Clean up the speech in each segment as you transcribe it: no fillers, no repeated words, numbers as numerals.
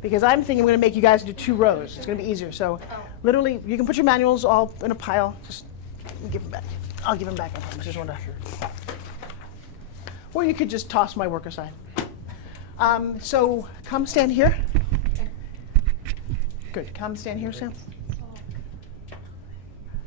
because I'm thinking I'm going to make you guys do 2 rows. It's going to be easier. So literally, you can put your manuals all in a pile. Just give them back. I'll give them back. I promise. Just want to. Or you could just toss my work aside. So come stand here. Good. Come stand here, Sam.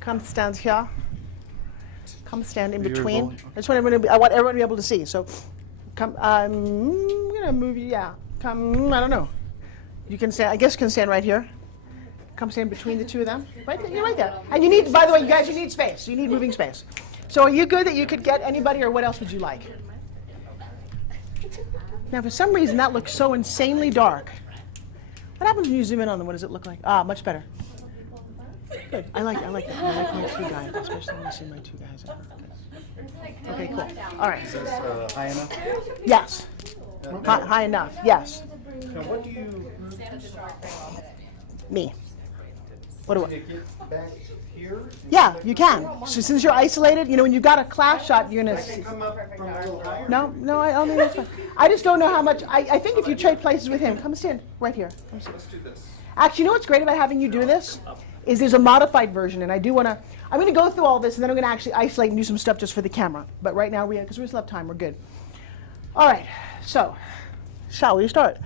Come stand here. Come stand in between. I want everyone to be able to see. So come. I'm gonna move you. Yeah. Come. I don't know. You can stand. I guess you can stand right here. Come stand between the 2 of them. Right there. You're right there. And you need. By the way, you guys, you need space. You need moving space. So are you good that you could get anybody, or what else would you like? Now, for some reason, that looks so insanely dark. What happens when you zoom in on them? What does it look like? Ah, much better. Good. I like that. I like my 2 guys, especially when I see my 2 guys. Okay, cool. All right. Is this high enough? Yes. High enough. Yes. Now, what do you... Me. What do I? Get back here? Yeah, you can. So since you're isolated, you know, when you've got a class shot, you're gonna. I can come up from a little higher? No, I don't think that's fine. I just don't know how much. I think if you trade places with him, come stand right here. Come stand. Let's do this. Actually, you know what's great about having you do this is there's a modified version, and I do want to. I'm going to go through all this, and then I'm going to actually isolate and do some stuff just for the camera. But right now, because we still have time, we're good. All right. So, shall we start?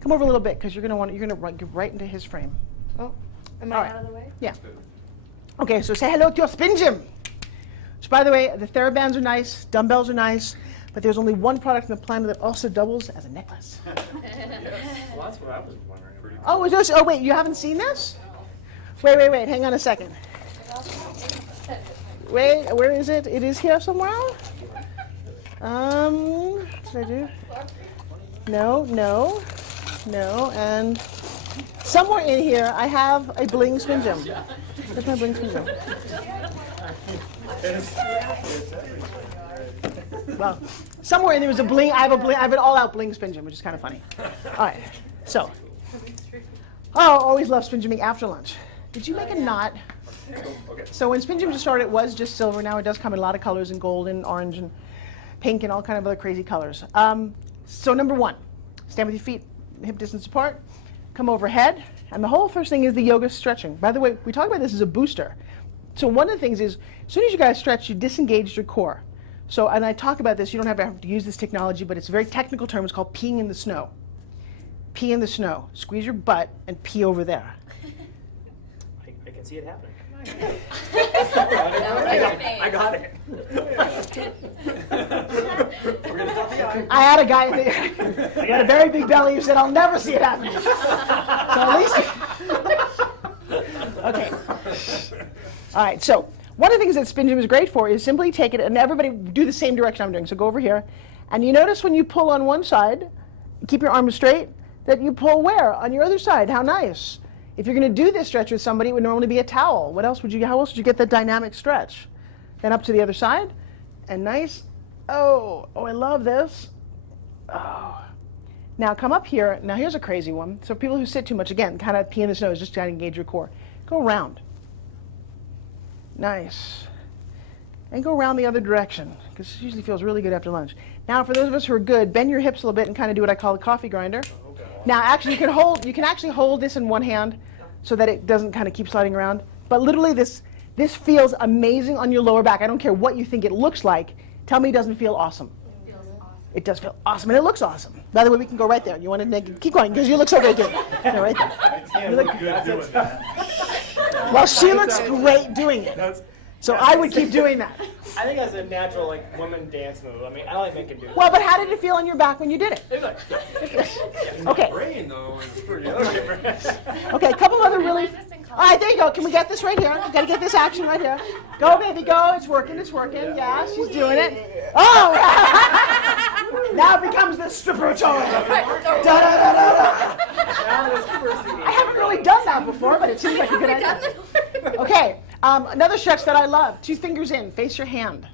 Come over a little bit because you're going to get right into his frame. Oh, am I out of the way? Yeah. Okay, so say hello to your spin gym. Which, by the way, the TheraBands are nice, dumbbells are nice, but there's only one product on the planet that also doubles as a necklace. Well, that's what I was wondering. Oh, is this? Oh, wait, you haven't seen this? Wait. Hang on a second. Wait, where is it? It is here somewhere. What did I do? No, and somewhere in here I have a bling spin gym. Where's my bling spin gym? Well, somewhere in there was a bling. I have an all-out bling spin gym, which is kind of funny. All right, so. Oh, always love spin gymming after lunch. Did you make a knot? So when spin gym just started, it was just silver. Now it does come in a lot of colors, in gold and orange and pink and all kind of other crazy colors. So number 1, stand with your feet hip distance apart. Come overhead. And the whole first thing is the yoga stretching. By the way, we talk about this as a booster. So one of the things is, as soon as you guys stretch, you disengage your core. So, and I talk about this, you don't have to use this technology, but it's a very technical term. It's called peeing in the snow. Pee in the snow. Squeeze your butt and pee over there. I can see it happening. I got it. I had a guy who had a very big belly who said, I'll never see it happening. So at least. Okay. All right, so one of the things that spin gym is great for is simply take it and everybody do the same direction I'm doing. So go over here. And you notice when you pull on one side, keep your arms straight, that you pull where? On your other side. How nice. If you're going to do this stretch with somebody, it would normally be a towel. How else would you get the dynamic stretch? Then up to the other side. And nice. Oh, I love this. Oh. Now come up here. Now here's a crazy one. So people who sit too much, again, kind of pee in the snow, just trying to engage your core. Go around. Nice. And go around the other direction, because it usually feels really good after lunch. Now for those of us who are good, bend your hips a little bit and kind of do what I call a coffee grinder. Now actually you can actually hold this in one hand so that it doesn't kind of keep sliding around. But literally this feels amazing on your lower back. I don't care what you think it looks like. Tell me it doesn't feel awesome. It feels awesome. It does feel awesome, and it looks awesome. By the way, we can go right there. You want to keep going because you look so very good. Go right there. You look good doing that. Well, she looks great doing it. So I would keep doing that. I think that's a natural woman dance move. I mean, I like men can do that. Well, but how did it feel on your back when you did it? Okay. Brain, though, is pretty Okay, a couple other really. All right, there you go. Can we get this right here? We've got to get this action right here. Go, baby, go. It's working. Yeah, she's doing it. Oh! Now it becomes the stripper toy. I haven't really done that before, but it seems like a good idea. Okay, another stretch that I love. 2 fingers in, face your hand.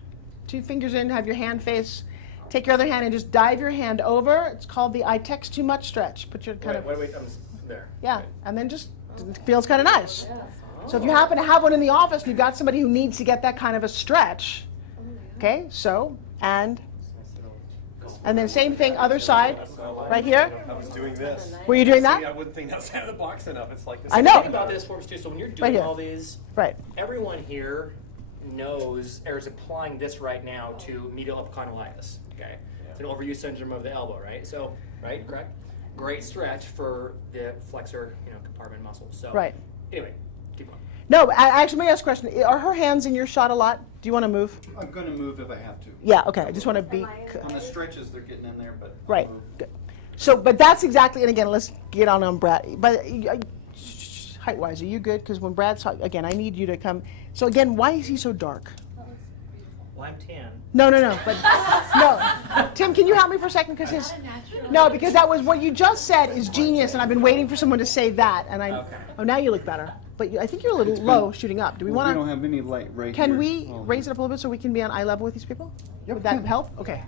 2 fingers in, have your hand face. Take your other hand and just dive your hand over. It's called the I text too much stretch. Put your kind of. Wait, I'm there. Yeah, and then just it feels kind of nice. So if you happen to have one in the office and you've got somebody who needs to get that kind of a stretch, okay, so, and And then same thing, other side, right here. I was doing this. Were you doing See, I that? wouldn't think outside of the box enough. It's like this. I know. Think about this for us too. So when you're doing here. all these, Right. everyone here knows or is applying this right now to medial epicondylitis. Okay, it's an overuse syndrome of the elbow, right? So, right, correct. Great stretch for the flexor, compartment muscle. So, Right. Anyway, keep going. No, actually, let me ask a question. Are her hands in your shot a lot? Do you want to move? I'm going to move if I have to. Yeah, okay. I just want to be... On the stretches, they're getting in there, but I'll Right. move. Good. So, but that's exactly, and again, let's get on Brad. But height-wise, are you good? Because when Brad's, again, I need you to come. So again, why is he so dark? Well, I'm tan. No, but no. Tim, can you help me for a second? Because his, no, because that was what you just said is genius, and I've been waiting for someone to say that, and I. Okay. Oh, now you look better. But I think you're a little low shooting up. Do we Well, want we don't to? have any light right Can here. we Oh, raise it up a little bit so we can be on eye level with these people? Would that help? Okay.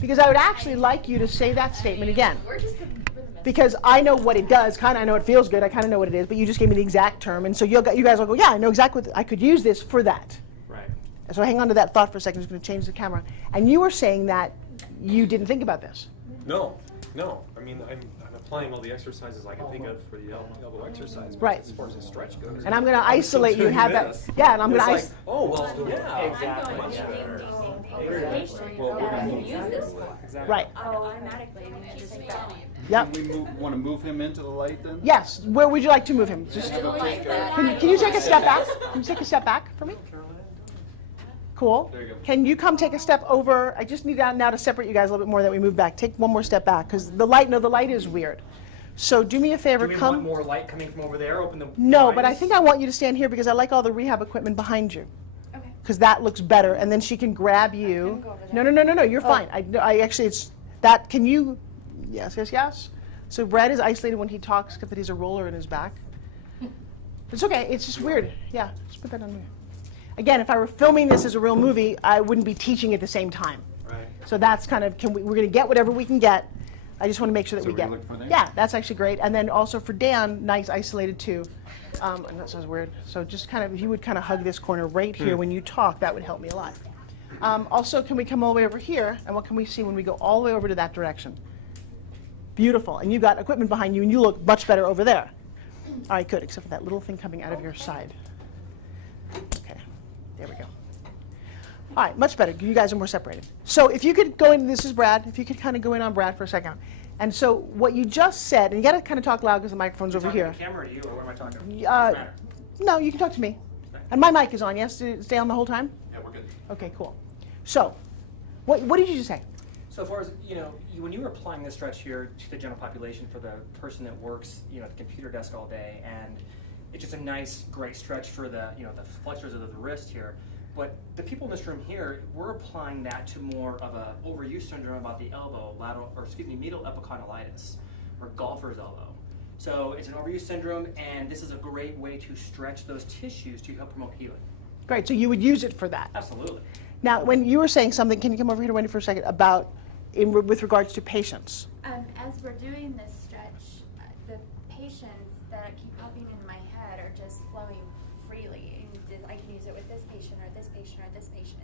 Because I would actually like you to say that statement again. We're just the best. Because I know what it does, kind of. I know it feels good. I kind of know what it is, but you just gave me the exact term, and so you guys will go, yeah, I know exactly what I could use this for that. Right. So hang on to that thought for a second. I'm just going to change the camera. And you were saying that you didn't think about this. No. I mean, I'm applying all the exercises I can think of for the elbow exercise. But Right. as far as the stretch goes. And I'm going to isolate you and have that. this. Yeah, and I'm It's going to like, oh, well, yeah. Exactly. I'm going Yeah. ding, ding, ding, ding, patients Well, that I can use this for. Exactly. Right. Automatically, we just fell. Yep. Can we want to move him into the light then? Yes. Where would you like to move him? Just, Like that. can you take a step back? Can you take a step back for me? Cool. There you go. Can you come take a step over? I just need now to separate you guys a little bit more that we move back. Take one more step back because the light is weird. So do me a favor, Do we come. want more light coming from over there? Open the No, but I blinds? think I want you to stand here because I like all the rehab equipment behind you. Okay. Because that looks better, and then she can grab you. go over No, there. no, you're fine. I actually, it's that. Can you? Yes. So Brad is isolated when he talks because he's a roller in his back. It's okay. It's just weird. Yeah, just put that on me. Again, if I were filming this as a real movie, I wouldn't be teaching at the same time. Right. So that's kind of, we're going to get whatever we can get. I just want to make sure that So we we're get. looking for that? Yeah, that's actually great. And then also for Dan, nice isolated too. And that sounds weird. So just kind of, if you would kind of hug this corner right here when you talk, that would help me a lot. Also, can we come all the way over here? And what can we see when we go all the way over to that direction? Beautiful. And you got equipment behind you, and you look much better over there. All right, good, except for that little thing coming out of your side. Okay, there we go. All right, much better. You guys are more separated. So if you could go in, this is Brad. If you could kind of go in on Brad for a second. And so what you just said, and you got to kind of talk loud because the microphone's over Talking here. to the camera or to you, or what am I talking to? Uh, Doesn't matter. No, you can talk to me. And my mic is on, yes? Did it stay on the whole time? Yeah, we're good. Okay, cool. So, what did you just say? So as far as, when you were applying this stretch here to the general population for the person that works, at the computer desk all day, and it's just a nice, great stretch for the, the flexors of the wrist here. But the people in this room here, we're applying that to more of a overuse syndrome about the elbow, medial epicondylitis, or golfer's elbow. So it's an overuse syndrome, and this is a great way to stretch those tissues to help promote healing. Great, so you would use it for that. Absolutely. Now, when you were saying something, can you come over here to Wendy for a second, about, with regards to patients? As we're doing this stretch, the patients that keep popping into my head are just flowing freely. And I can use it with this patient or this patient or this patient.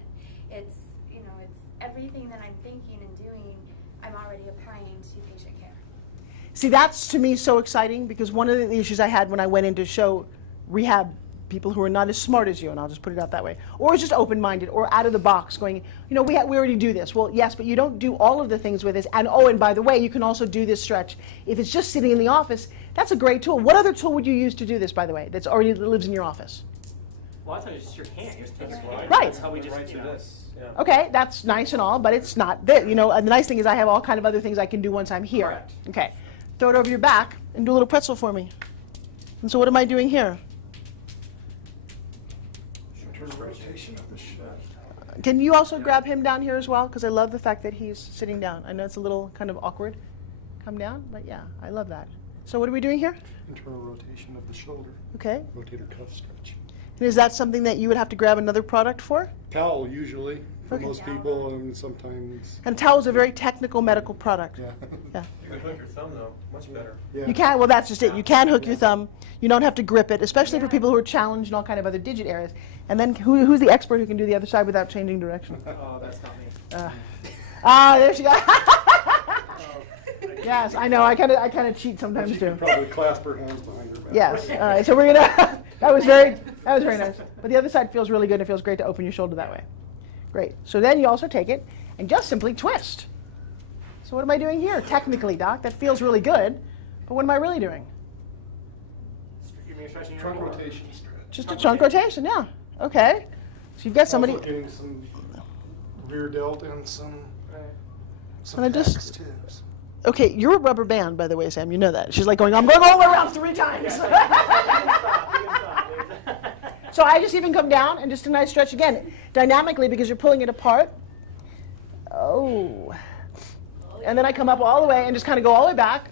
It's, it's everything that I'm thinking and doing, I'm already applying to patient care. See, that's to me so exciting because one of the issues I had when I went in to show rehab people who are not as smart as you, and I'll just put it out that way, or just open-minded or out of the box going, we already do this. Well, yes, but you don't do all of the things with this. And and by the way, you can also do this stretch. If it's just sitting in the office, that's a great tool. What other tool would you use to do this, by the way, that lives in your office? Well, I thought it was just your hand. You just take your hand. Right. That's how we just, Right to this. Yeah. Okay, that's nice and all, but it's not this. And the nice thing is I have all kind of other things I can do once I'm here. Correct. Okay, throw it over your back and do a little pretzel for me. And so what am I doing here? Rotation of the shaft. Can you also grab him down here as well? Because I love the fact that he's sitting down. I know it's a little kind of awkward. Come down, but yeah, I love that. So what are we doing here? Internal rotation of the shoulder. Okay. Rotator cuff stretch. And is that something that you would have to grab another product for? Towel usually for Okay. most people, and sometimes And a towel is a very technical medical product. yeah. Yeah. You can hook your thumb though, much better. Yeah. You can, well, that's just it. You can hook your thumb. You don't have to grip it, especially for people who are challenged in all kind of other digit areas. And then who's the expert who can do the other side without changing direction? oh, that's not me. Ah, there she goes. Yes, I know. I kind of cheat sometimes She too. can probably clasp her hands behind her back. Yes. All right. So we're gonna. That was very nice. But the other side feels really good. It feels great to open your shoulder that way. Great. So then you also take it and just simply twist. So what am I doing here? Technically, Doc, that feels really good. But what am I really doing? You mean stretching your Trunk core? rotation stretch. Just a trunk rotation. Yeah. Okay. So you've got somebody. Also getting some rear delt and some And I just- pecs too. Okay, you're a rubber band, by the way, Sam. You know that. She's like going, I'm going all the way around 3 times. So I just even come down and just a nice stretch again, dynamically because you're pulling it apart. Oh. And then I come up all the way and just kind of go all the way back.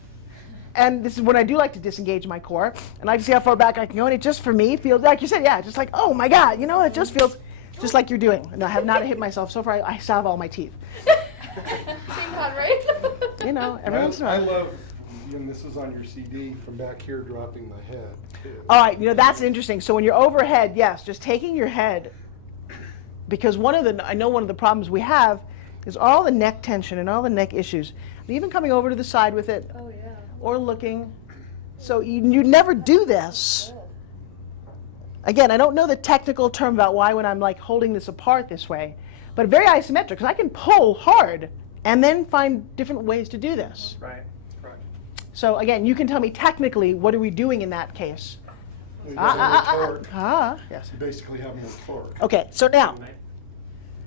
And this is when I do like to disengage my core. And I can see how far back I can go. And it just, for me, feels like you said, yeah, just like, oh my God, you know, it just feels just like you're doing. And I have not hit myself so far. I salve all my teeth. Thank God, right? You know, every once in a I while. love, and this is on your CD, from back here dropping the head. too. All right, you know, that's interesting. So when you're overhead, yes, just taking your head, because I know one of the problems we have is all the neck tension and all the neck issues. And even coming over to the side with it Oh, yeah. or looking. So you never do this. Again, I don't know the technical term about why when I'm like holding this apart this way, but very isometric, because I can pull hard and then find different ways to do this. Right. Correct. So again, you can tell me technically what are we doing in that case? You have no torque. Yes. You basically have no torque. Okay, so now, Right.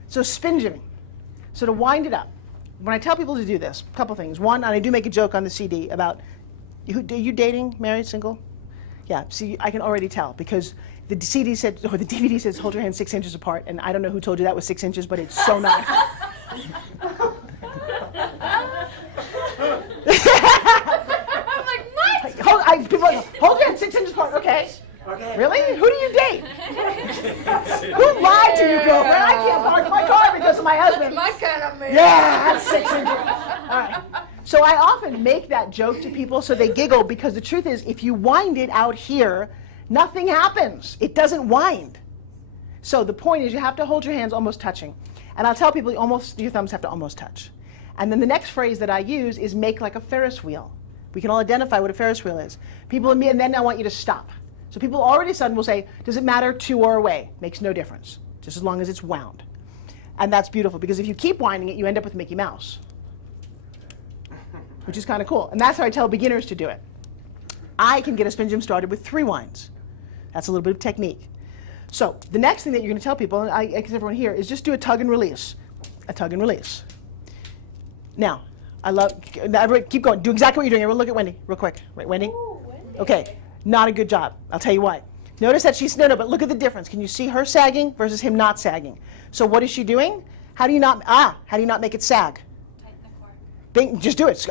so spin jimming. So to wind it up, when I tell people to do this, a couple things. One, and I do make a joke on the CD about, are you dating, married, single? Yeah, see, I can already tell because the CD said, or the DVD says, hold your hands 6 inches apart, and I don't know who told you that was 6 inches, but it's so not. I'm like, what? People are like, hold your hands 6 inches apart, okay. Really? Who do you date? Who lied to you, girlfriend? I can't park my car because of my husband. My kind of man. Yeah, that's 6 inches. All right. So I often make that joke to people so they giggle because the truth is if you wind it out here, nothing happens. It doesn't wind. So the point is you have to hold your hands almost touching. And I'll tell people your thumbs have to almost touch. And then the next phrase that I use is make like a Ferris wheel. We can all identify what a Ferris wheel is. And then I want you to stop. So people already suddenly will say, does it matter to or away? Makes no difference, just as long as it's wound. And that's beautiful because if you keep winding it, you end up with Mickey Mouse, which is kind of cool. And that's how I tell beginners to do it. I can get a spin gym started with 3 winds. That's a little bit of technique. So the next thing that you're going to tell people, and I guess everyone here, is just do a tug and release. A tug and release. Now, everybody keep going. Do exactly what you're doing. Everyone look at Wendy real quick. Right, Wendy? Ooh, Wendy. Okay, not a good job. I'll tell you why. Notice that she's, no, but look at the difference. Can you see her sagging versus him not sagging? So what is she doing? How do you not make it sag? Tighten the core. Bing, just do it.